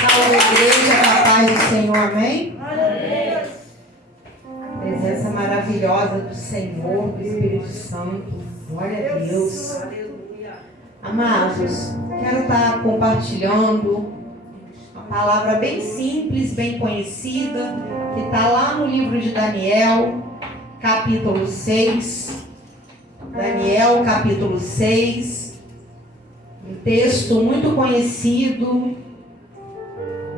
Salve a igreja, a paz do Senhor, amém? Amém. Presença maravilhosa do Senhor, do Espírito Santo. Glória a Deus. Amados, quero estar compartilhando uma palavra bem simples, bem conhecida, que está lá no livro de Daniel, capítulo 6. Daniel, capítulo 6. Um texto muito conhecido,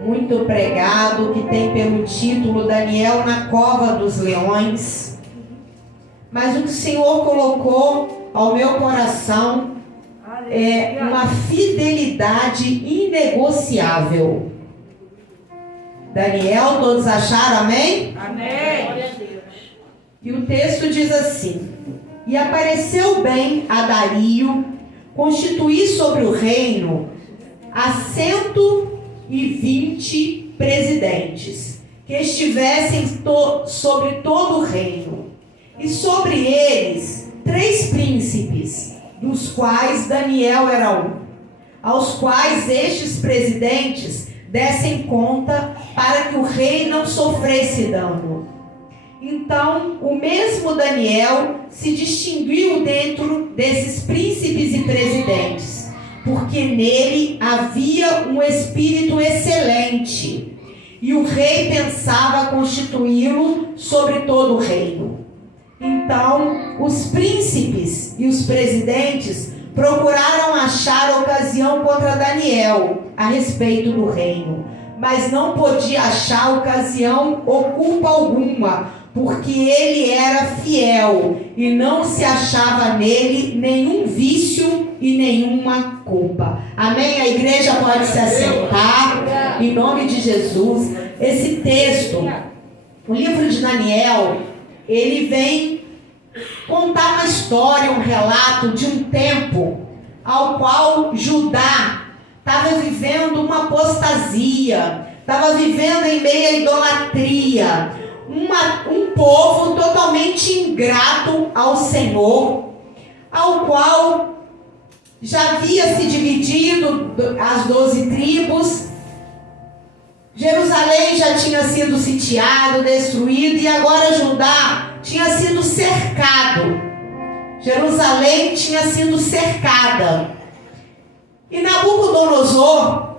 muito pregado, que tem pelo título Daniel na Cova dos Leões. Mas o que o Senhor colocou ao meu coração é uma fidelidade inegociável. Daniel, todos acharam, amém? Amém. E o texto diz assim: E apareceu bem a Dario constituir sobre o reino 120 presidentes, que estivessem sobre todo o reino, e sobre eles 3 príncipes, dos quais Daniel era um, aos quais estes presidentes dessem conta para que o rei não sofresse dano. Então, o mesmo Daniel se distinguiu dentro desses príncipes e presidentes, porque nele havia um espírito excelente, e o rei pensava constituí-lo sobre todo o reino. Então, os príncipes e os presidentes procuraram achar ocasião contra Daniel a respeito do reino, mas não podia achar ocasião ou culpa alguma, porque ele era fiel e não se achava nele nenhum vício e nenhuma culpa. Amém? A igreja pode se assentar em nome de Jesus. Esse texto, o livro de Daniel, ele vem contar uma história, um relato de um tempo ao qual Judá estava vivendo uma apostasia, estava vivendo em meio à idolatria, um povo totalmente ingrato ao Senhor, ao qual já havia se dividido as 12 tribos, Jerusalém já tinha sido sitiado, destruído, e agora Judá tinha sido cercado. Jerusalém tinha sido cercada. E Nabucodonosor,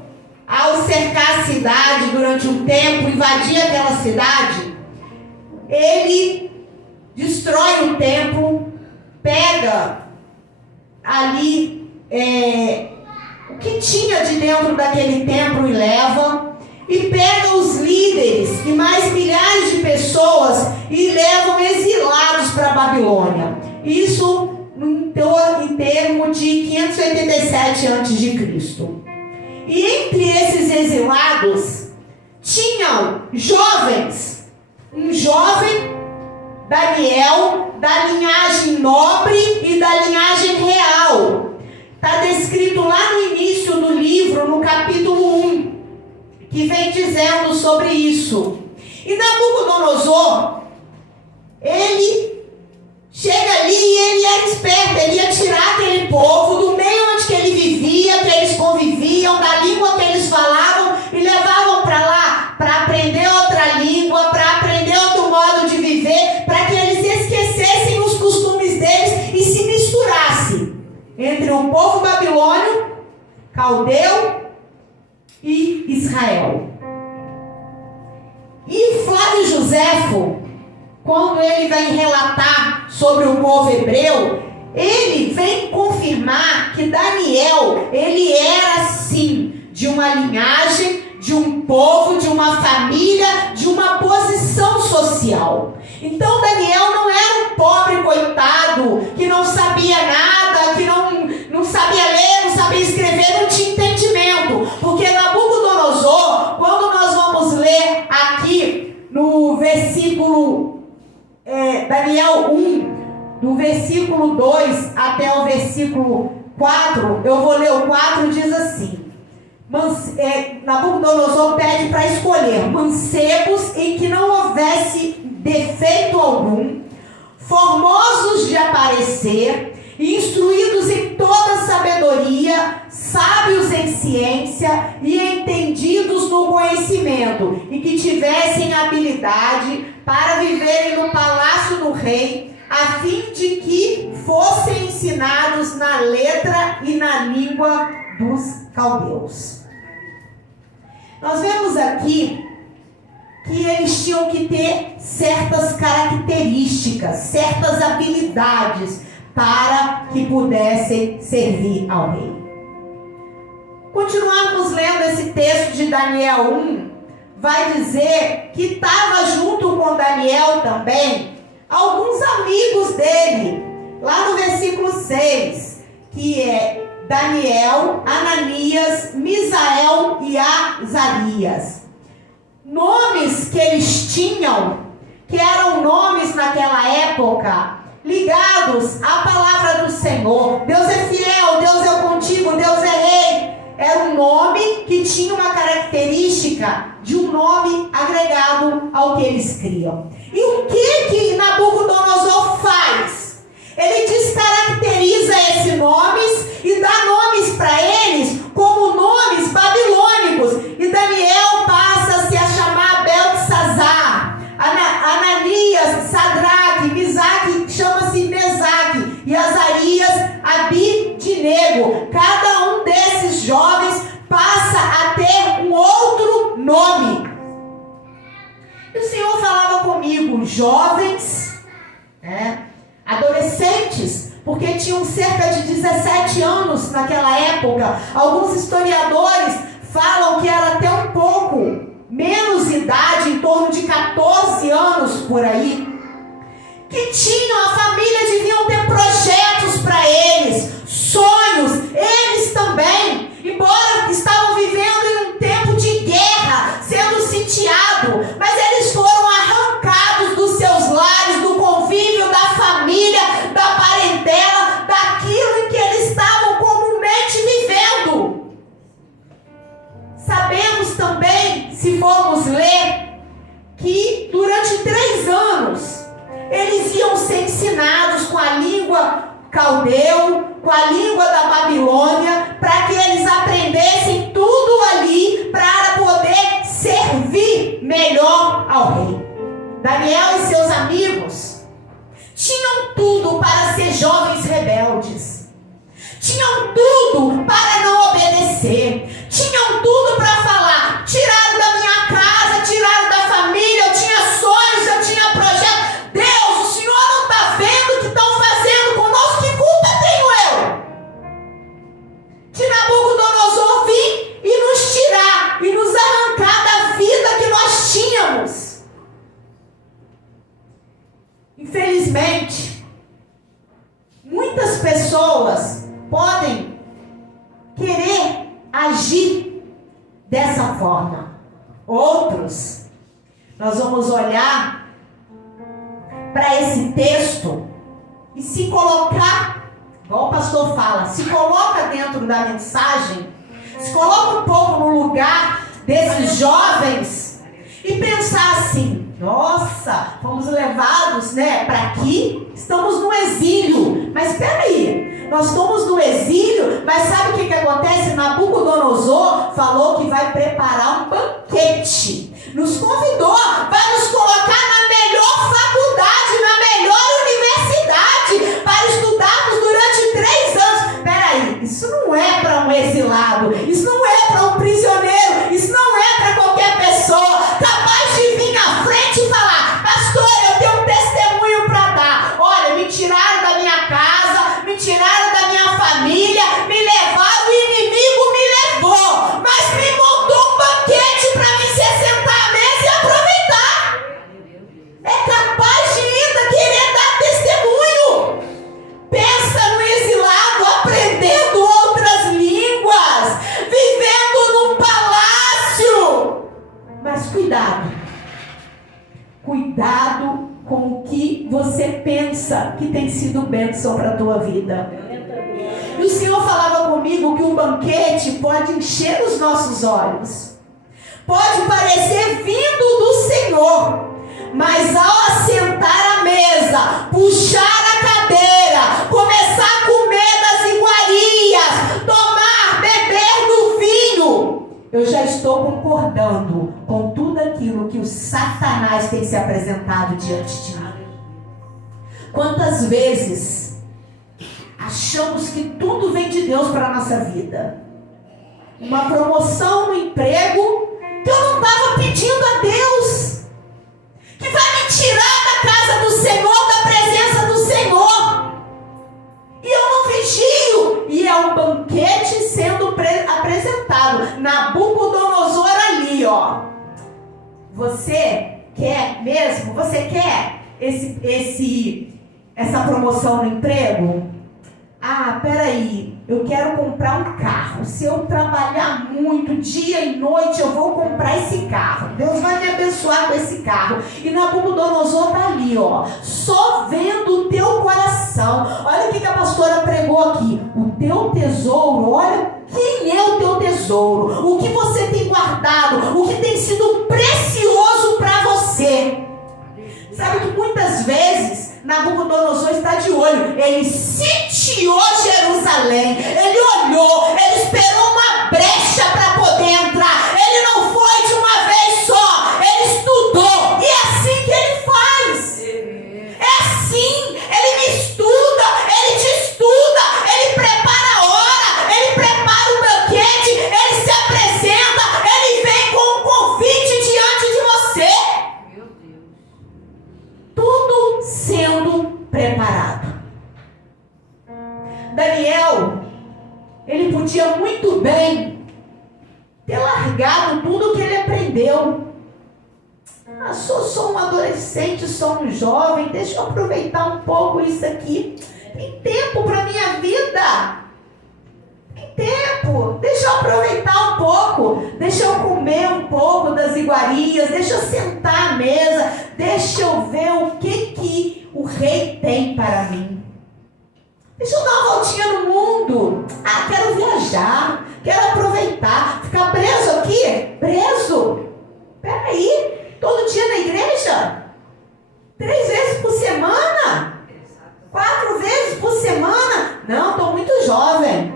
ao cercar a cidade durante um tempo, invadir aquela cidade, ele destrói o templo, pega ali o que tinha de dentro daquele templo e leva, e pega os líderes e mais milhares de pessoas e levam exilados para a Babilônia. Isso em termo de 587 a.C. E entre esses exilados tinham jovens, um jovem Daniel, da linhagem nobre e da linhagem real. Está descrito lá no início do livro, no capítulo 1, que vem dizendo sobre isso. E Nabucodonosor, ele chega ali e ele era esperto, ele ia tirar aquele povo do meio onde que ele vivia, que eles conviviam, da língua que eles falavam, e levavam para lá para aprender outra língua, para aprender outro modo de viver, para que eles esquecessem os costumes deles e se misturassem entre o povo babilônio, caldeu e Israel. E Flávio Joséfo, quando ele vem relatar sobre o povo hebreu, ele vem confirmar que Daniel, ele era sim de uma linhagem, de um povo, de uma família, de uma posição social. Então Daniel não era um pobre coitado que não sabia nada, que não sabia ler, não sabia escrever, não tinha entendimento. Porque Nabucodonosor, quando nós vamos ler aqui no versículo Daniel 1, do versículo 2 até o versículo 4, eu vou ler o 4, diz assim: Nabucodonosor pede para escolher mancebos em que não houvesse defeito algum, formosos de aparecer, instruídos em toda sabedoria, sábios em ciência e entendidos no conhecimento, e que tivessem habilidade para viverem no palácio do rei, a fim de que fossem ensinados na letra e na língua dos caldeus. Nós vemos aqui que eles tinham que ter certas características, certas habilidades para que pudessem servir ao rei. Continuarmos lendo esse texto de Daniel 1, vai dizer que estava junto com Daniel também alguns amigos dele, lá no versículo 6, que é Daniel, Ananias, Misael e Azarias. Nomes que eles tinham, que eram nomes naquela época, ligados à palavra do Senhor. Deus é fiel, Deus é contigo, Deus é rei. Era um nome que tinha uma característica de um nome agregado ao que eles criam. E o que Nabucodonosor faz? Ele descaracteriza esses nomes e dá nomes para eles como nomes babilônicos. E Daniel passa-se a chamar Beltesazar, Ananias, Sadraque, Misaque, chama-se Mesaque, e Azarias, Abidnego. Cada um desses jovens passa a ter um outro nome. E o Senhor falava comigo, jovens, adolescentes, porque tinham cerca de 17 anos naquela época. Alguns historiadores falam que era até um pouco menos idade, em torno de 14 anos por aí, que tinham, a família deviam ter projetos para eles, sonhos, eles também, embora estavam vivendo em um tempo de guerra, sendo sitiado, mas eles foram arrancados dos seus lares, do convívio da família, da parentela, daquilo em que eles estavam comumente vivendo. Sabemos também, se formos ler, que durante 3 anos eles iam ser ensinados com a língua caldeu, com a língua da Babilônia, para que eles aprendessem tudo ali para poder servir melhor ao rei. Daniel e seus amigos tinham tudo para ser jovens rebeldes, tinham tudo para não obedecer, tinham tudo para falar: tiraram da minha casa, tiraram da família, eu tinha sonhos, eu tinha projetos. Deus, o Senhor não está vendo o que estão fazendo conosco? Que culpa tenho eu? De Nabucodonosor vir e nos tirar e nos arrancar da vida que nós tínhamos. Infelizmente, muitas pessoas podem querer agir dessa forma. Outros, nós vamos olhar para esse texto e se colocar, igual o pastor fala, se coloca dentro da mensagem, se coloca um pouco no lugar desses jovens e pensar assim: nossa, fomos levados, para aqui, estamos no exílio. Mas espera aí, nós estamos no exílio, mas sabe o que acontece? Nabucodonosor falou que vai preparar um banquete, nos convidou, vai nos colocar na melhor faculdade, na melhor universidade, para estudarmos durante 3 anos. Espera aí, isso não é para um exilado, isso não é para um prisioneiro, isso não é para qualquer pessoa capaz de vir à frente e falar: pastor, eu tenho um testemunho para dar. Olha, me tiraram da minha casa, me tiraram da minha família, me levaram, o inimigo me levou, mas me montou um banquete para mim se sentar à mesa e aproveitar. É capaz de ainda querer dar testemunho. Pensa no exilado aprendendo outras línguas, vivendo num palácio. Mas cuidado com o que você pensa que tem sido bênção para a tua vida. E o Senhor falava comigo que um banquete pode encher os nossos olhos, pode parecer vindo do Senhor, mas ao assentar à mesa, puxar a cadeira, começar a comer das iguarias, tomar, beber eu já estou concordando com tudo aquilo que o Satanás tem se apresentado diante de mim. Quantas vezes achamos que tudo vem de Deus para a nossa vida? Uma promoção no emprego que eu não estava pedindo a Deus, que vai me tirar da casa do Senhor, da presença do Senhor, e eu não vigio, e é um banquete sendo apresentado. Nabucodonosor ali, ó. Você quer mesmo? Você quer essa promoção no emprego? Ah, peraí, eu quero comprar um carro. Se eu trabalhar muito, dia e noite, eu vou comprar esse carro. Deus vai me abençoar com esse carro. E Nabucodonosor está ali, ó, só vendo o teu coração. Olha o que a pastora pregou aqui. O teu tesouro, olha quem é o teu tesouro. O que você tem guardado, o que tem sido precioso para você. Sabe que muitas vezes Nabucodonosor está de olho. Ele sitiou Jerusalém. Ele olhou, ele esperou uma brecha para poder entrar. Ele não foi de uma vez só. Ele estudou. E é assim que ele faz. É assim. Ele me estuda, ele te estuda, ele prepara a hora, ele prepara o banquete, ele se apresenta, ele vem com um convite diante de você. Tudo sendo preparado. Daniel, ele podia muito bem ter largado tudo que ele aprendeu. Ah, sou um adolescente, sou um jovem, deixa eu aproveitar um pouco isso aqui. Tem tempo para minha vida. Tem tempo. Deixa eu aproveitar um pouco. Deixa eu comer um pouco das iguarias. Deixa eu sentar à mesa. Deixa eu ver o que o rei tem para mim. Deixa eu dar uma voltinha no mundo. Ah, quero viajar. Quero aproveitar. Ficar preso aqui? Preso? Peraí. Todo dia na igreja? 3 vezes por semana? 4 vezes por semana? Não, estou muito jovem.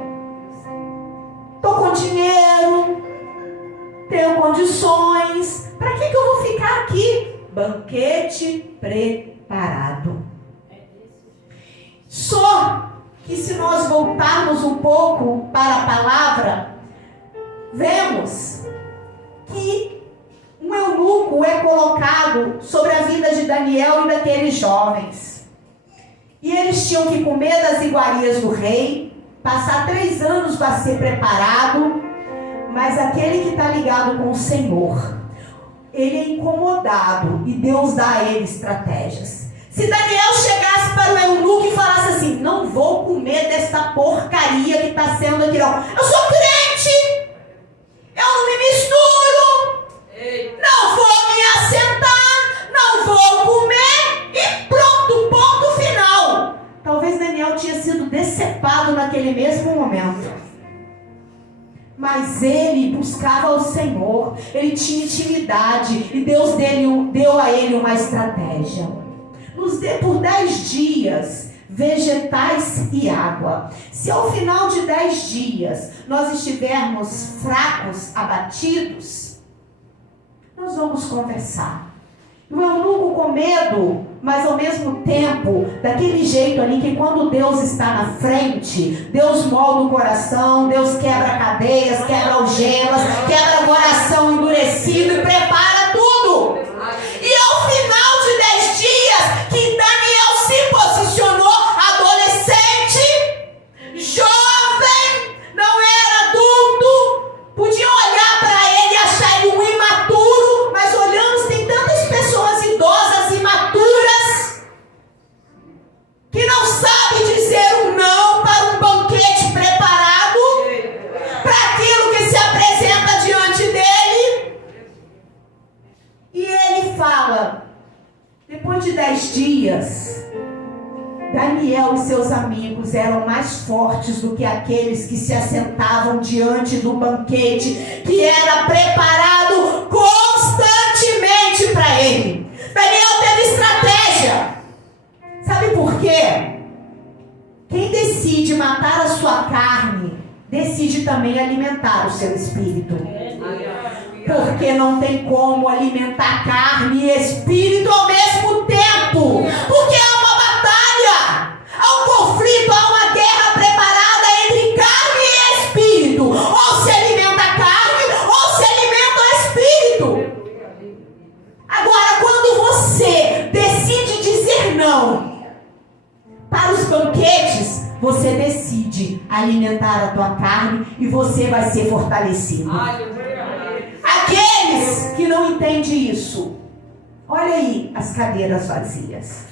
Estou com dinheiro. Tenho condições. Para que eu vou ficar aqui? Banquete preparado. Só que se nós voltarmos um pouco para a palavra, vemos que um eunuco é colocado sobre a vida de Daniel e daqueles jovens. E eles tinham que comer das iguarias do rei, passar 3 anos para ser preparado, mas aquele que está ligado com o Senhor, ele é incomodado e Deus dá a ele estratégias. Se Daniel chegasse para o eunuco e falasse assim: não vou comer desta porcaria que está sendo aqui, não. Eu sou crente, eu não me misturo, não vou me assentar, não vou comer e pronto, ponto final. Talvez Daniel tinha sido decepado naquele mesmo momento. Mas ele buscava o Senhor, ele tinha intimidade e Deus deu a ele uma estratégia. Nos dê por 10 dias vegetais e água. Se ao final de 10 dias nós estivermos fracos, abatidos, nós vamos conversar. O eunuco com medo, mas ao mesmo tempo, daquele jeito ali que quando Deus está na frente, Deus molda o coração, Deus quebra cadeias, quebra algemas, quebra o coração endurecido e prepara tudo. E ao final de 10 dias, que Daniel se posicionou, adolescente, jovem, não era adulto, podiam olhar para ele e achar ele um imaturo, mas olhamos, tem tantas pessoas idosas, imaturas, que não sabem dizer um não para um banquete preparado, para aquilo que se apresenta diante dele. E ele fala, depois de 10 dias, Daniel e seus amigos eram mais fortes do que aqueles que se assentavam diante do banquete que era preparado constantemente para ele. Daniel teve estratégia. Sabe por quê? Quem decide matar a sua carne, decide também alimentar o seu espírito. Porque não tem como alimentar carne e espírito ao mesmo tempo. Porque há uma batalha, há um conflito, há uma guerra preparada entre carne e espírito. Ou se alimenta a carne, ou se alimenta o espírito. Agora, quando você decide dizer não para os banquetes, você decide alimentar a tua carne e você vai ser fortalecido. Aqueles que não entendem isso, olha aí as cadeiras vazias.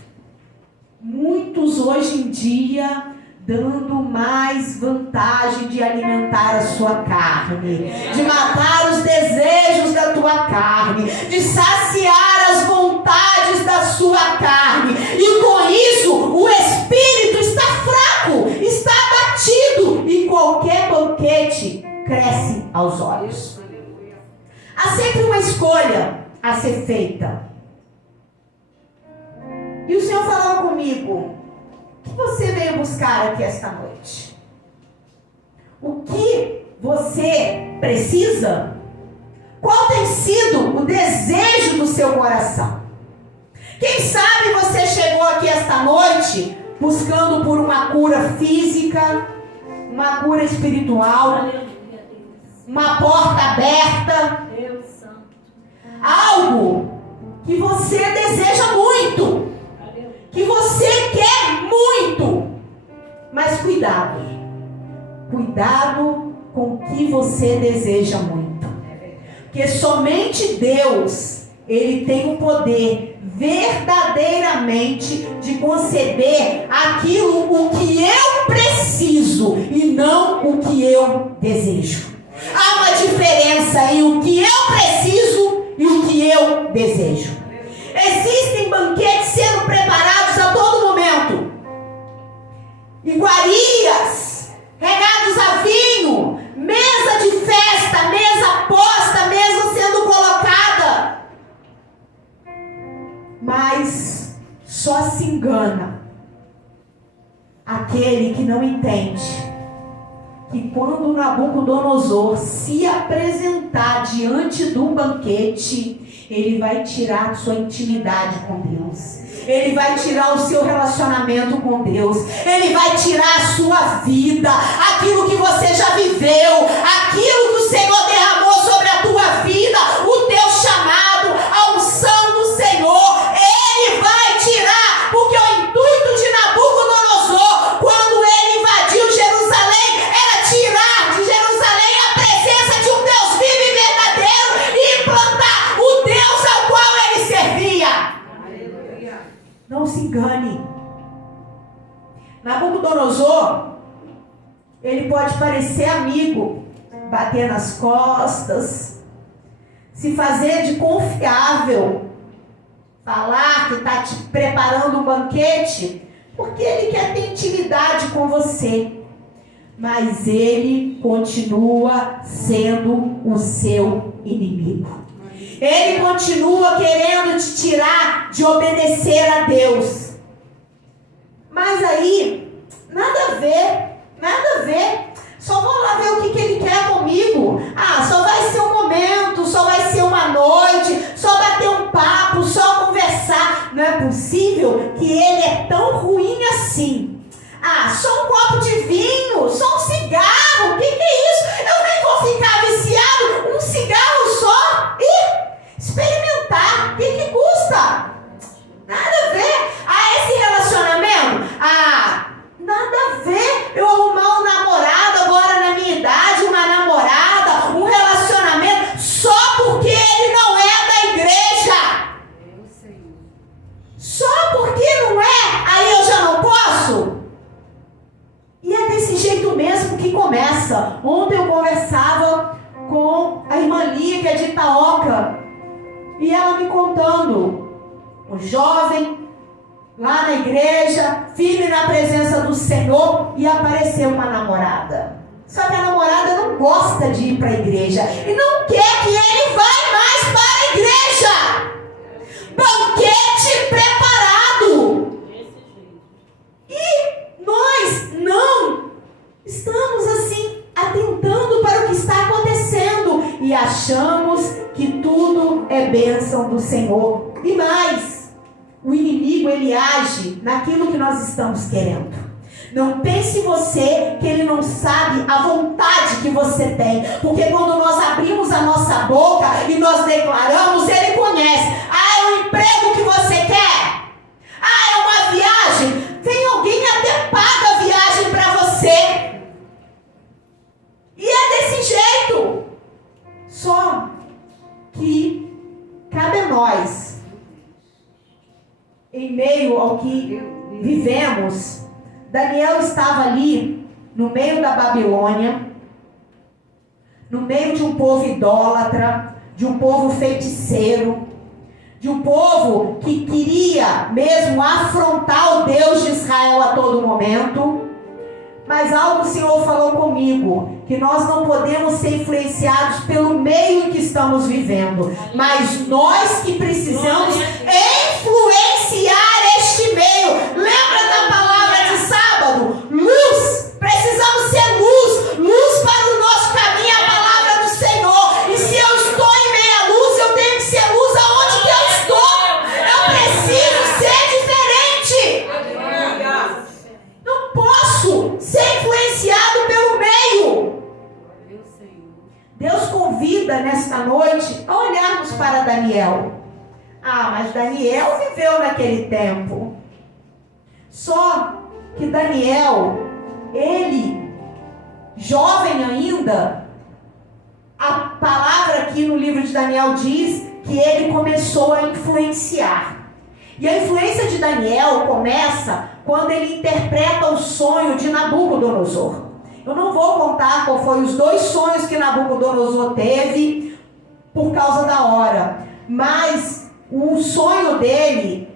Muitos hoje em dia dando mais vantagem de alimentar a sua carne, de matar os desejos da tua carne, de saciar as vontades da sua carne. E com isso o espírito está fraco, está abatido, e qualquer banquete cresce aos olhos. Há sempre uma escolha a ser feita. E o Senhor falava comigo: o que você veio buscar aqui esta noite? O que você precisa? Qual tem sido o desejo do seu coração? Quem sabe você chegou aqui esta noite buscando por uma cura física, uma cura espiritual, uma porta aberta, algo que você deseja muito, que você quer muito. Mas cuidado com o que você deseja muito, porque somente Deus, Ele tem o poder verdadeiramente de conceder aquilo o que eu preciso e não o que eu desejo. Há uma diferença em o que eu preciso e o que eu desejo. Existem banquetes sendo preparados a todo momento, iguarias, regados a vinho, mesa de festa, mesa posta, mesa sendo colocada. Mas só se engana aquele que não entende que quando Nabucodonosor se apresentar diante de um banquete, ele vai tirar sua intimidade com Deus, ele vai tirar o seu relacionamento com Deus, ele vai tirar a sua vida, aquilo que você já viveu, aquilo que o Senhor derramou sobre a tua vida, o teu chamado, a unção do Senhor, ele vai tirar, porque o intuito de Nabucodonosor, quando ele invadiu Jerusalém, era tirar de Jerusalém a presença de um Deus vivo e verdadeiro e implantar o Deus ao qual ele servia. Não se engane. Nabucodonosor, ele pode parecer amigo, bater nas costas, se fazer de confiável, falar que está te preparando um banquete, porque ele quer ter intimidade com você. Mas ele continua sendo o seu inimigo. Ele continua querendo te tirar de obedecer a Deus. Mas aí, nada a ver. Só vou lá ver o que ele quer comigo. Só vai ser um momento, só vai ser uma noite, só bater um papo, só conversar. Não é possível que ele é tão ruim assim. Só um copo de vinho, só um cigarro, o que é isso? Eu nem vou ficar viciado, um cigarro só. Experimentar, o que custa? Nada a ver. Esse relacionamento? Nada a ver. Eu arrumar um namorado agora na minha idade, uma namorada, um relacionamento, só porque ele não é da igreja. Só porque não é, aí eu já não posso? E é desse jeito mesmo que começa. Ontem eu conversava com a irmã Lia, que é de Itaoca, e ela me contando, um jovem lá na igreja, firme na presença do Senhor, e apareceu uma namorada. Só que a namorada não gosta de ir para a igreja e não quer que ele vá mais para a igreja. Banquete preparado. E nós não estamos assim atentando para o que está acontecendo e achamos bênção do Senhor. E mais, o inimigo, ele age naquilo que nós estamos querendo. Não pense você que ele não sabe a vontade que você tem. Porque quando nós abrimos a nossa boca e nós declaramos, ele conhece. Ah, é um emprego que você quer? Ah, é uma viagem? Tem alguém até paga a viagem para você. E é desse jeito. Só que cabe a nós, em meio ao que vivemos. Daniel estava ali, no meio da Babilônia, no meio de um povo idólatra, de um povo feiticeiro, de um povo que queria mesmo afrontar o Deus de Israel a todo momento. Mas algo o Senhor falou comigo, que nós não podemos ser influenciados pelo meio em que estamos vivendo, mas nós que precisamos influenciar este meio. Lembra da palavra de sábado? Luz! Precisamos ser luz, luz para o nosso caminho, a palavra do Senhor. E se eu estou em meia luz, eu tenho que ser luz aonde que eu estou. Eu preciso ser diferente. Não posso ser influenciado pelo meio. Deus convida nesta noite a olharmos para Daniel. Ah, mas Daniel viveu naquele tempo. Só que Daniel, ele, jovem ainda, a palavra aqui no livro de Daniel diz que ele começou a influenciar. E a influência de Daniel começa quando ele interpreta o sonho de Nabucodonosor. Eu não vou contar qual foi os 2 sonhos que Nabucodonosor teve por causa da hora, mas o sonho dele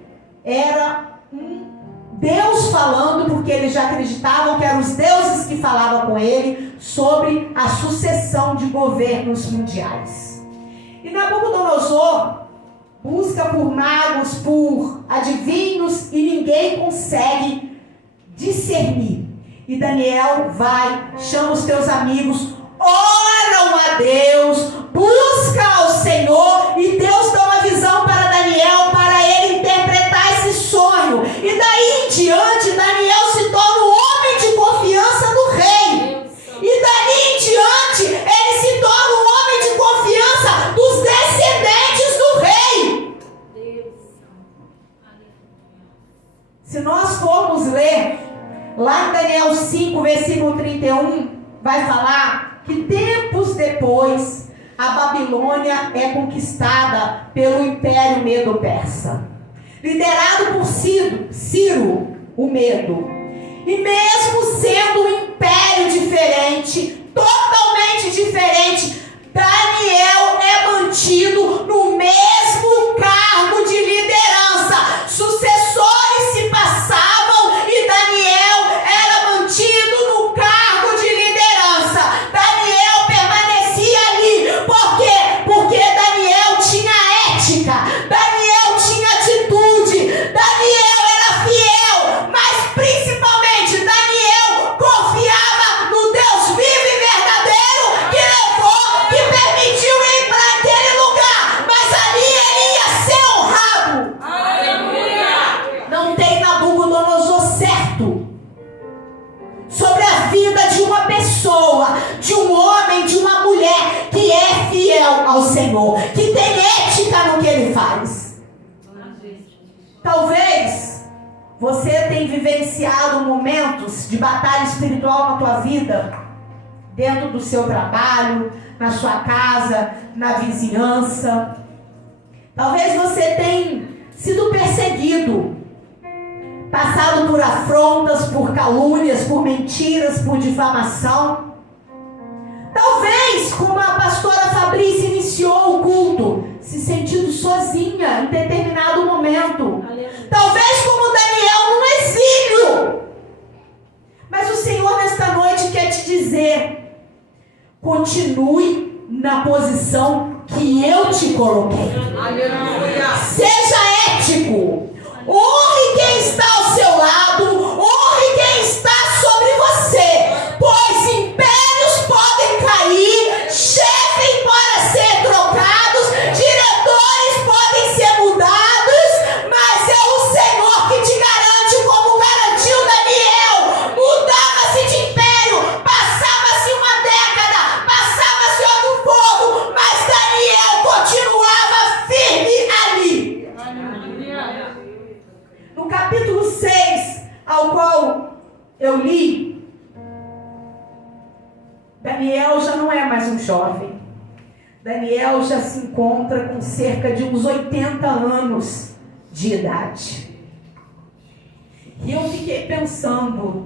era Deus falando, porque eles já acreditavam que eram os deuses que falavam com ele sobre a sucessão de governos mundiais. E Nabucodonosor busca por magos, por adivinhos, e ninguém consegue discernir. E Daniel vai, chama os teus amigos, oram a Deus, busca ao Senhor, e Deus dá uma visão para Daniel, para ele interpretar esse sonho. E daí em diante, Daniel se torna um homem de confiança do rei. E dali em diante, ele se torna um homem de confiança dos descendentes do rei. Se nós formos ler lá em Daniel 5, versículo 31, vai falar que tempos depois a Babilônia é conquistada pelo Império Medo-Persa, liderado por Ciro, o Medo. E mesmo sendo um império diferente, totalmente diferente, Daniel é mantido no mesmo cargo de liderança. Sucessores se passavam e Daniel era mantido no cargo de liderança. Daniel permanecia ali. Por quê? Porque Daniel tinha ética, Daniel tinha atitude, Daniel era fiel, mas principalmente Daniel confiava no Deus vivo e verdadeiro que levou, que permitiu ir para aquele lugar, mas ali ele ia ser honrado. Aleluia! Não tem Nabucodonosor certo sobre a vida de uma pessoa, de um homem, de uma mulher que é fiel ao Senhor, que tem ética no que ele faz. Talvez você tenha vivenciado momentos de batalha espiritual na tua vida, dentro do seu trabalho, na sua casa, na vizinhança. Talvez você tenha sido perseguido, passado por afrontas, por calúnias, por mentiras, por difamação. Talvez, como a pastora Fabrícia iniciou o culto, se sentindo sozinha em determinado momento. Talvez como Daniel num exílio. Mas o Senhor nesta noite quer te dizer: continue na posição que eu te coloquei. Aleluia. Seja ético. Honre quem está ao seu lado. Honre quem está sobre você. Pois impérios podem cair, chefes podem ser trocados, diretores eu li, Daniel já não é mais um jovem. Daniel já se encontra com cerca de uns 80 anos de idade. E eu fiquei pensando,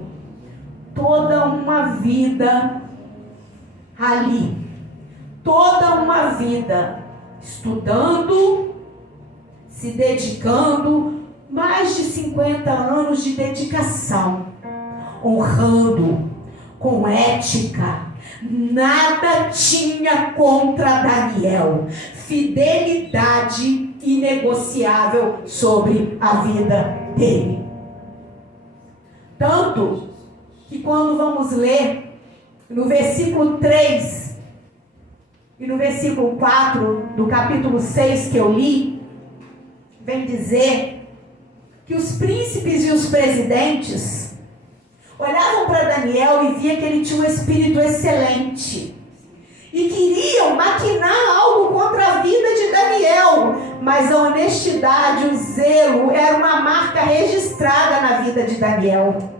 toda uma vida ali, toda uma vida estudando, se dedicando, mais de 50 anos de dedicação, honrando, com ética. Nada tinha contra Daniel, fidelidade inegociável sobre a vida dele. Tanto que quando vamos ler no versículo 3 e no versículo 4 do capítulo 6 que eu li, vem dizer que os príncipes e os presidentes olhavam para Daniel e via que ele tinha um espírito excelente e queriam maquinar algo contra a vida de Daniel, mas a honestidade, o zelo era uma marca registrada na vida de Daniel.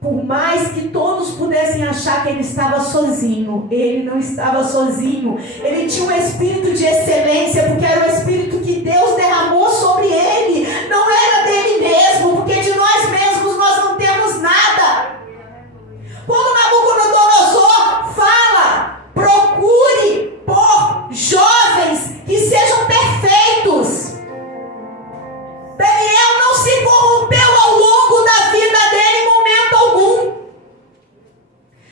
Por mais que todos pudessem achar que ele estava sozinho, ele não estava sozinho. Ele tinha um espírito de excelência, porque era o espírito que Deus derramou sobre ele. Não era dele mesmo, porque de nós mesmos nós não temos nada. Quando Nabucodonosor fala, procure por jovens que sejam perfeitos. Daniel não se corrompeu ao longo da vida dele em momento algum.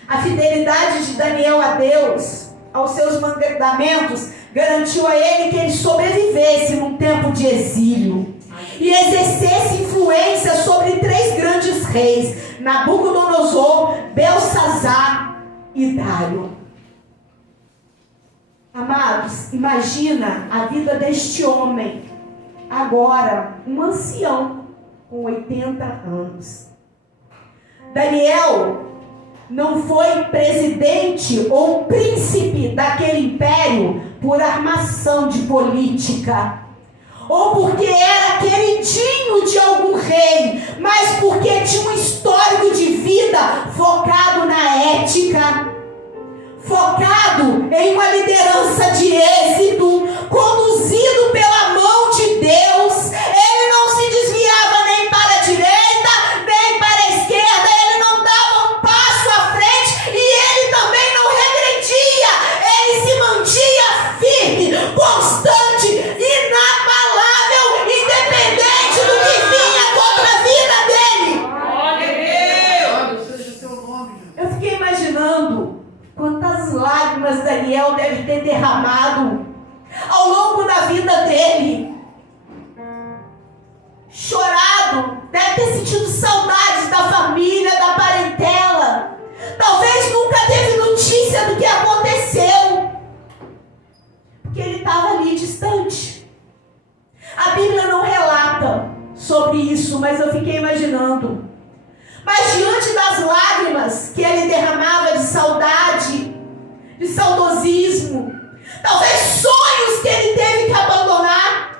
A fidelidade de Daniel a Deus, aos seus mandamentos, garantiu a ele que ele sobrevivesse num tempo de exílio e exercesse influência sobre 3 grandes reis, Nabucodonosor, Belsazar e Dário. Amados, imagina a vida deste homem, agora um ancião com 80 anos. Daniel não foi presidente ou príncipe daquele império por armação de política, ou porque era queridinho de algum rei, mas porque tinha um histórico de vida focado na ética, focado em uma liderança de êxito, conduzido pela mão de Deus. Ele não se desviava nem para a direita, nem para a esquerda, ele não dava um passo à frente e ele também não regredia. Ele se mantinha firme, constante, inabalável, independente do que vinha contra a vida dele. Glória a Deus! Seja seu nome. Eu fiquei imaginando quantas lágrimas Daniel deve ter derramado ao longo da vida dele. Chorado, deve ter sentido saudades da família, da parentela. Talvez nunca teve notícia do que aconteceu, porque ele estava ali distante. A Bíblia não relata sobre isso, mas eu fiquei imaginando. Mas diante das lágrimas que ele derramava de saudade, de saudosismo, talvez sonhos que ele teve que abandonar.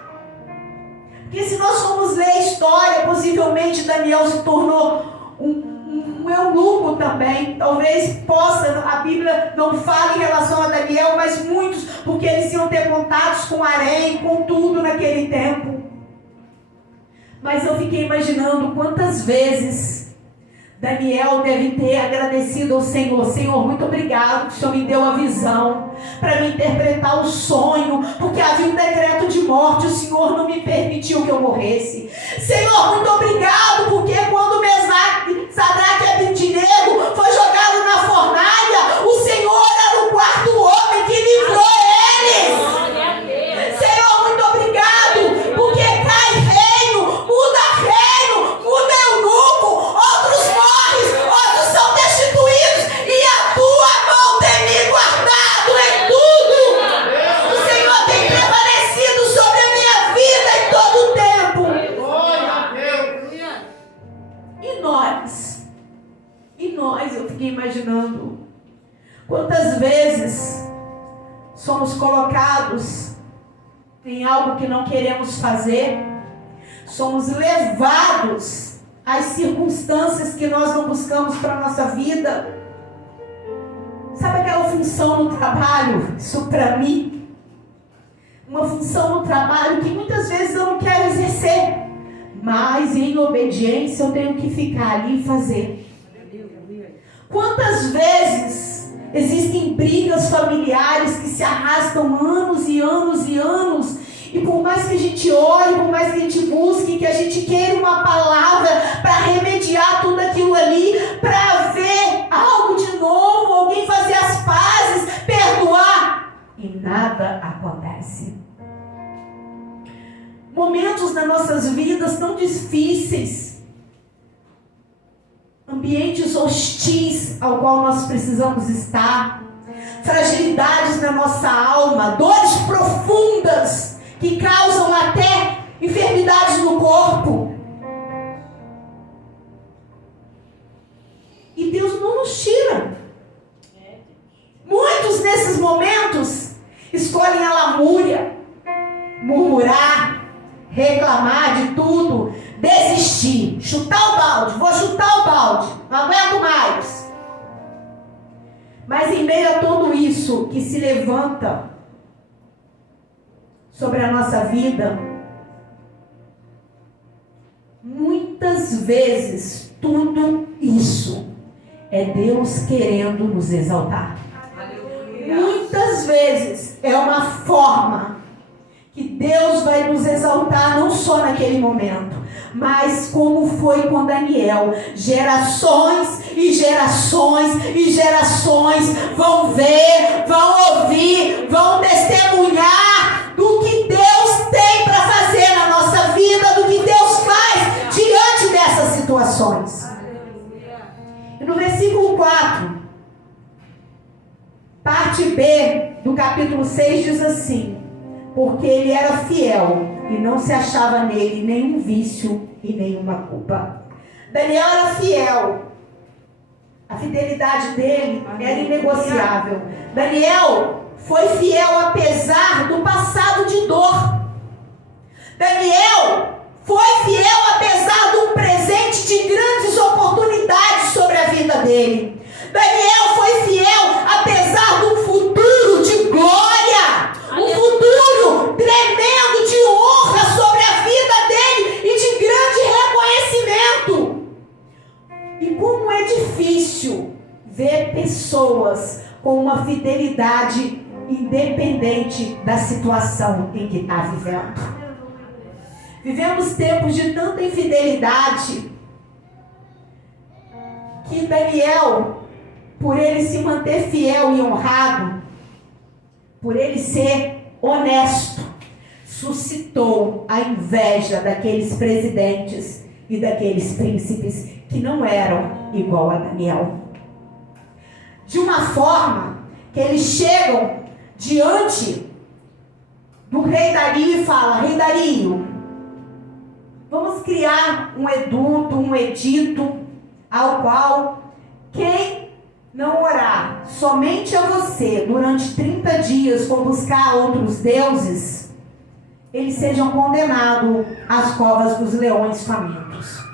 Porque se nós formos ler a história, possivelmente Daniel se tornou um eunuco também. Talvez possa, a Bíblia não fala em relação a Daniel, mas muitos, porque eles iam ter contatos com harém, com tudo naquele tempo. Mas eu fiquei imaginando quantas vezes Daniel deve ter agradecido ao Senhor. Senhor, muito obrigado que o Senhor me deu a visão para me interpretar o sonho, porque havia um decreto de morte, o Senhor não me permitiu que eu morresse. Senhor, muito obrigado, porque quando Mesaque, Sadraque e Abednego foi jogado na fornalha, o Senhor era o 4º homem que livrou eles. Senhor, muito obrigado, porque cai reino, muda eunuco, outros são destituídos e a tua mão tem me guardado em tudo. O Senhor tem prevalecido sobre a minha vida em todo o tempo. E nós, eu fiquei imaginando quantas vezes somos colocados em algo que não queremos fazer, somos levados as circunstâncias que nós não buscamos para a nossa vida. Sabe aquela função no trabalho? Isso para mim, uma função no trabalho que muitas vezes eu não quero exercer, mas em obediência eu tenho que ficar ali e fazer. Quantas vezes existem brigas familiares que se arrastam anos e anos e anos, e por mais que a gente ore, por mais que a gente busque, que a gente queira uma palavra para remediar tudo aquilo ali, para ver algo de novo, alguém fazer as pazes, perdoar, e nada acontece. Momentos nas nossas vidas tão difíceis, ambientes hostis ao qual nós precisamos estar, fragilidades na nossa alma, dores profundas que causam até enfermidades no corpo. E Deus não nos tira. Muitos nesses momentos escolhem a lamúria, murmurar, reclamar de tudo, desistir, chutar o balde, vou chutar o balde, não aguento mais. Mas em meio a tudo isso que se levanta sobre a nossa vida, muitas vezes tudo isso é Deus querendo nos exaltar. Muitas vezes é uma forma que Deus vai nos exaltar, não só naquele momento, mas como foi com Daniel. Gerações e gerações e gerações vão ver, vão ouvir, vão testemunhar do que Deus tem para fazer na nossa vida, do que Deus faz diante dessas situações. E no versículo 4, parte B do capítulo 6 diz assim: porque ele era fiel e não se achava nele nenhum vício e nenhuma culpa. Daniel era fiel. A fidelidade dele era inegociável. Daniel foi fiel apesar do passado de dor. Daniel foi fiel apesar do presente de grandes oportunidades sobre a vida dele. Daniel foi fiel apesar do futuro de glória, um futuro tremendo de honra sobre a vida dele e de grande reconhecimento. E como é difícil ver pessoas com uma fidelidade independente da situação em que está vivendo. Vivemos tempos de tanta infidelidade que Daniel, por ele se manter fiel e honrado, por ele ser honesto, suscitou a inveja daqueles presidentes e daqueles príncipes que não eram igual a Daniel. De uma forma que eles chegam diante do rei Dario e falam: rei Dario, vamos criar um edito ao qual quem não orar somente a você durante 30 dias for buscar outros deuses, eles sejam condenados às covas dos leões famintos.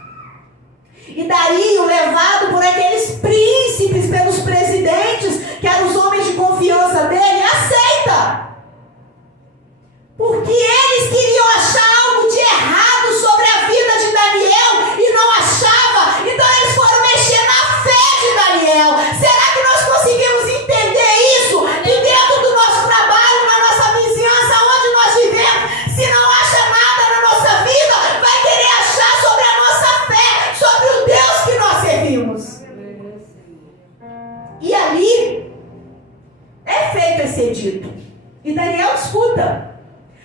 E Dario, levado por aqueles príncipes, pelos presidentes, que eram os homens de confiança dele, aceita. Porque eles queriam achar algo de errado sobre a vida de Daniel e não achava. Então eles foram mexer na fé de Daniel. Será que nós conseguimos entender isso? Que dentro do nosso trabalho, na nossa vizinhança, onde nós vivemos, se não acha nada na nossa vida, vai querer achar sobre a nossa fé, sobre o Deus que nós servimos. E ali é feito esse edito. E Daniel escuta.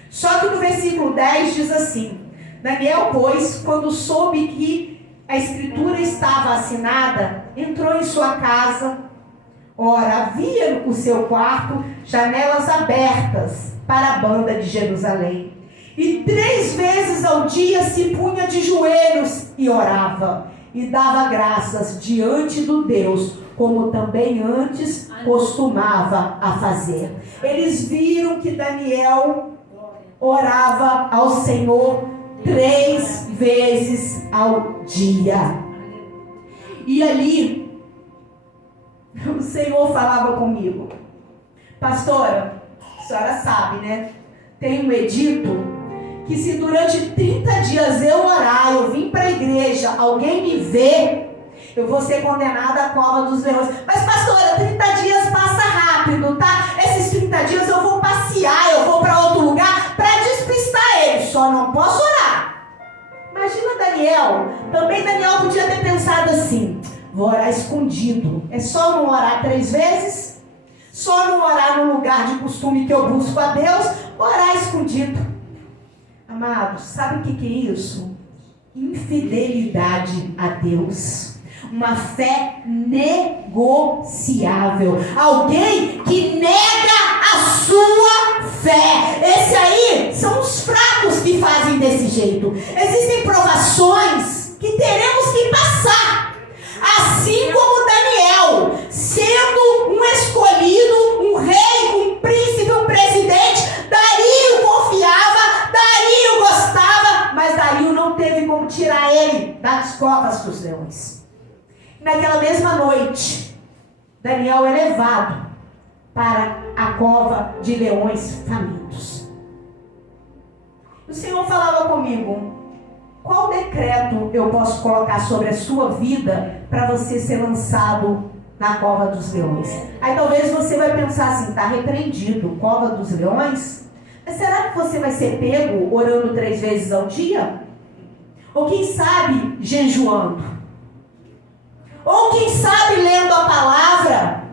Só que no versículo 10 diz assim: Daniel, pois, quando soube que a escritura estava assinada, entrou em sua casa. Ora, havia o seu quarto janelas abertas para a banda de Jerusalém. E 3 vezes ao dia se punha de joelhos e orava. E dava graças diante do Deus, como também antes costumava a fazer. Eles viram que Daniel orava ao Senhor 3 vezes ao dia. E ali, o Senhor falava comigo: pastora, a senhora sabe, né? Tem um edito que se durante 30 dias eu orar, eu vim para a igreja, alguém me vê, eu vou ser condenada à cova dos leões. Mas pastora, 30 dias passa rápido, tá? Esses 30 dias eu vou passear, eu vou para outro lugar para despistar ele, só não posso orar. Imagina Daniel, também Daniel podia ter pensado assim: vou orar escondido, é só não orar 3 vezes? Só não orar no lugar de costume que eu busco a Deus, orar escondido. Amados, sabe o que é isso? Infidelidade a Deus. Uma fé negociável. Alguém que nega a sua fé. Esse aí são os fracos que fazem desse jeito. Existem provações que teremos que passar. Assim como Daniel, sendo um escolhido, um rei, um príncipe, um presidente, Dario confiava, Dario gostava, mas Dario não teve como tirar ele das covas dos leões. Naquela mesma noite, Daniel é levado para a cova de leões famintos. O Senhor falava comigo: qual decreto eu posso colocar sobre a sua vida para você ser lançado na cova dos leões? Aí talvez você vai pensar assim: está repreendido, cova dos leões? Mas será que você vai ser pego orando 3 vezes ao dia? Ou quem sabe jejuando? Ou quem sabe lendo a palavra?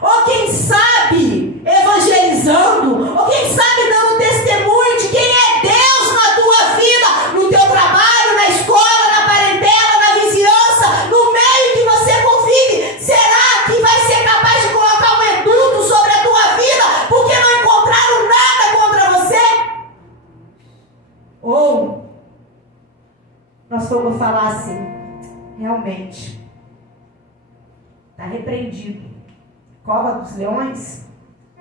Ou quem sabe evangelizando? Ou quem sabe dando testemunho de quem é Deus na tua vida, no teu trabalho, na escola, na parentela, na vizinhança, no meio que você convive? Será que vai ser capaz de colocar um edito sobre a tua vida porque não encontraram nada contra você? Ou nós vamos falar assim: realmente está repreendido, cova dos leões?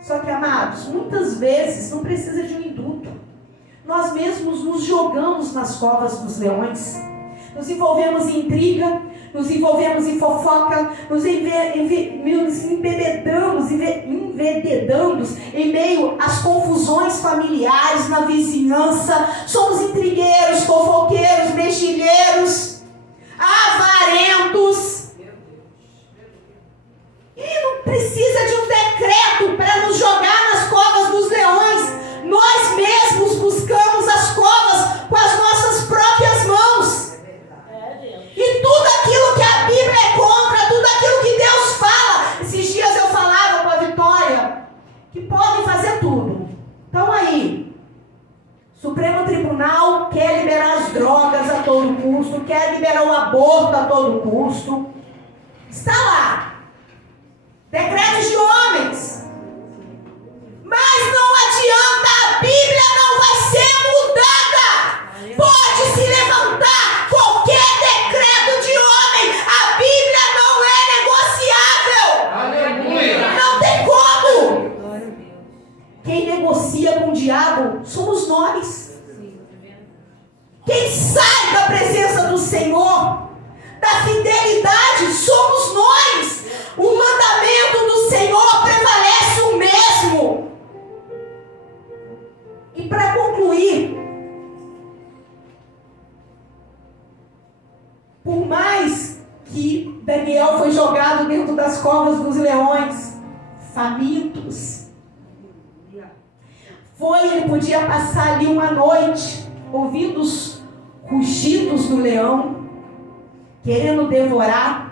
Só que, amados, muitas vezes não precisa de um induto. Nós mesmos nos jogamos nas covas dos leões. Nos envolvemos em intriga, nos envolvemos em fofoca, nos embebedamos em meio às confusões familiares, na vizinhança. Somos intrigueiros, fofoqueiros, mexilheiros, avarentos. E não precisa de um decreto para nos jogar nas covas dos leões. Nós mesmos buscamos as covas com as nossas próprias mãos. E tudo aquilo que a Bíblia é contra, tudo aquilo que Deus fala. Esses dias eu falava com a Vitória que podem fazer tudo. Então aí, Supremo Tribunal quer liberar as drogas a todo custo, quer liberar o aborto a todo custo. Está lá. Decretos de homens. Mas não adianta, a Bíblia não vai ser mudada. Pode se levantar qualquer decreto de homem, a Bíblia não é negociável. Aleluia. Não tem como. Quem negocia com o diabo somos nós. Quem sai da presença do Senhor, da fidelidade, somos nós. O mandamento do Senhor prevalece o mesmo. E para concluir, por mais que Daniel foi jogado dentro das covas dos leões, famintos, ele podia passar ali uma noite ouvindo os rugidos do leão, querendo devorar.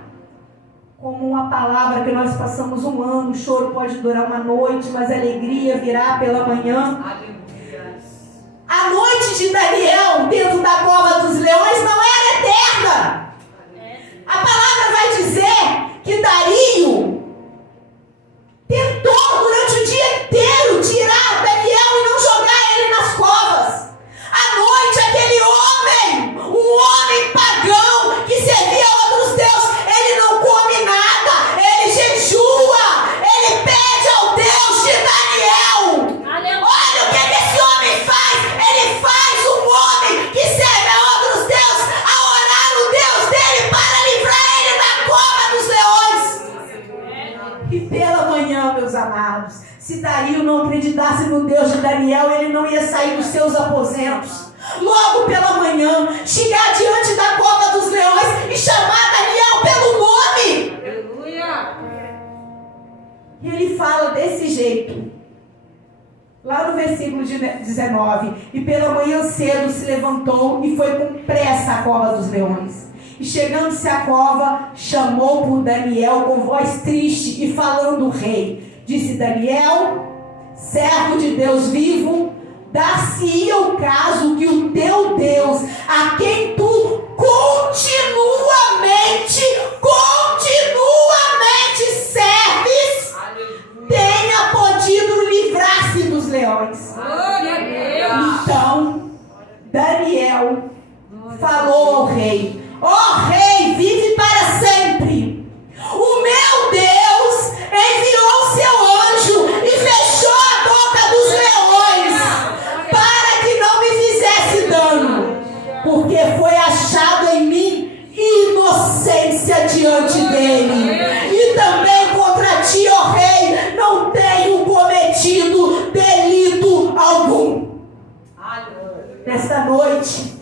Como uma palavra que nós passamos um ano, o choro pode durar uma noite, mas a alegria virá pela manhã. Aleluia. A noite de Daniel dentro da cova dos leões não era eterna. A palavra vai dizer que Dario tentou durante o dia inteiro tirar Daniel e não jogar ele nas covas. À noite, aquele homem, um homem pagão que servia a outros deuses, ele não come nada, ele jejua, ele pede ao Deus de Daniel. Aleluia. Olha o que esse homem faz. Ele faz um homem que serve Daniel, ele não ia sair dos seus aposentos. Logo pela manhã, chegar diante da cova dos leões e chamar Daniel pelo nome. Aleluia! E ele fala desse jeito. Lá no versículo 19. E pela manhã cedo se levantou e foi com pressa à cova dos leões. E chegando-se à cova, chamou por Daniel com voz triste e falando o rei. Disse: Daniel, servo de Deus vivo, dar-se-ia o caso que o teu Deus, a quem tu continuamente serves, tenha podido livrar-se dos leões. Então, Daniel falou ao rei: ó rei, vive para sempre. O meu Deus enviou seu anjo e fechou a boca dos leões para que não me fizesse dano, porque foi achado em mim inocência diante dele. E também contra ti, ó rei, não tenho cometido delito algum. Nesta noite,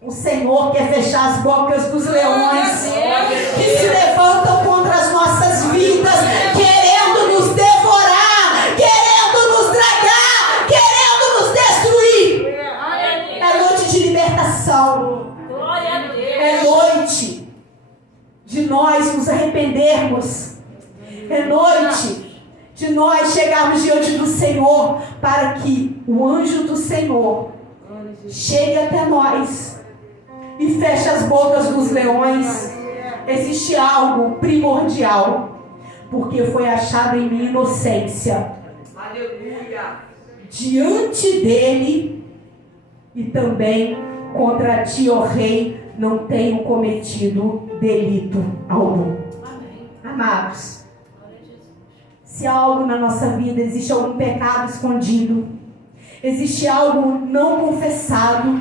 o Senhor quer fechar as bocas dos leões que se levantam contra as nossas vidas, querendo nos devorar, querendo nos dragar, querendo nos destruir. É noite de libertação. É noite de nós nos arrependermos. É noite de nós chegarmos diante do Senhor para que o anjo do Senhor chegue até nós e feche as bocas dos leões. Existe algo primordial, porque foi achado em mim inocência. Aleluia. Diante dele, e também contra ti, ó rei, não tenho cometido delito algum. Amém. Amados, se há algo na nossa vida, existe algum pecado escondido, existe algo não confessado,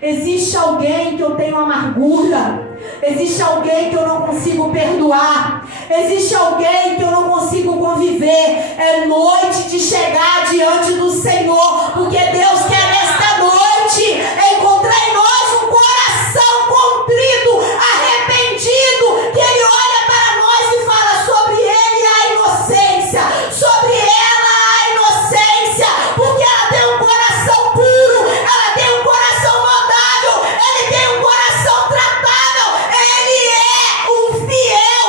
existe alguém que eu tenho amargura, existe alguém que eu não consigo perdoar, existe alguém que eu não consigo conviver, é noite de chegar diante do Senhor, porque Deus quer nesta noite encontrar em nós um coração contrito, arrependido, que Ele olha para nós e fala: sobre ele a inocência, sobre ela a inocência, porque ela tem um coração puro, ela tem um coração mandável, ele tem um coração tratável, ele é um fiel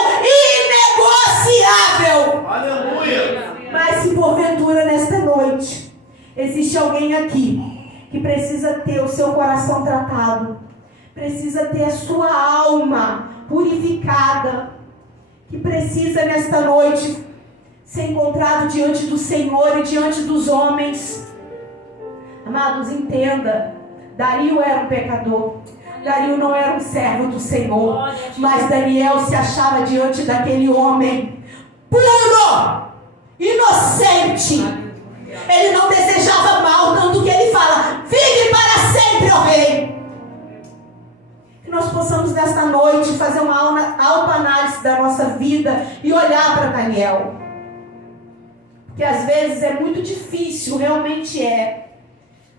inegociável. Aleluia! Mas se porventura nesta noite existe alguém aqui que precisa ter o seu coração tratado, precisa ter a sua alma purificada, que precisa nesta noite ser encontrado diante do Senhor e diante dos homens. Amados, entenda, Dario era um pecador, Dario não era um servo do Senhor, mas Daniel se achava diante daquele homem puro, inocente. Ele não desejava mal, tanto que ele fala: vive para sempre, ó rei. Que nós possamos nesta noite fazer uma autoanálise da nossa vida e olhar para Daniel. Porque às vezes é muito difícil, realmente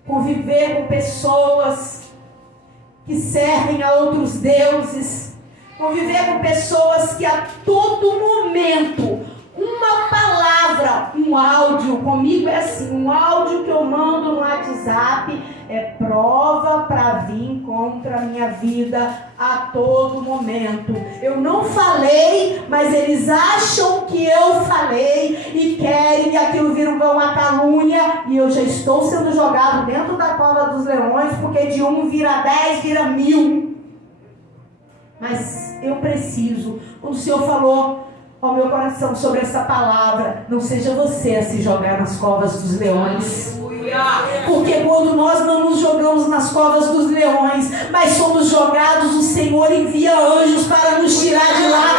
conviver com pessoas que servem a outros deuses, conviver com pessoas que a todo momento, uma palavra, um áudio, comigo é assim, um áudio que eu mando no WhatsApp é prova para vir contra a minha vida a todo momento. Eu não falei, mas eles acham que eu falei e querem que aquilo vira uma calúnia, e eu já estou sendo jogado dentro da cova dos leões, porque de 1 vira 10, vira 1000. Mas eu preciso, quando o Senhor falou ao meu coração sobre essa palavra, não seja você a se jogar nas covas dos leões. Porque quando nós não nos jogamos nas covas dos leões, mas somos jogados, o Senhor envia anjos para nos tirar de lá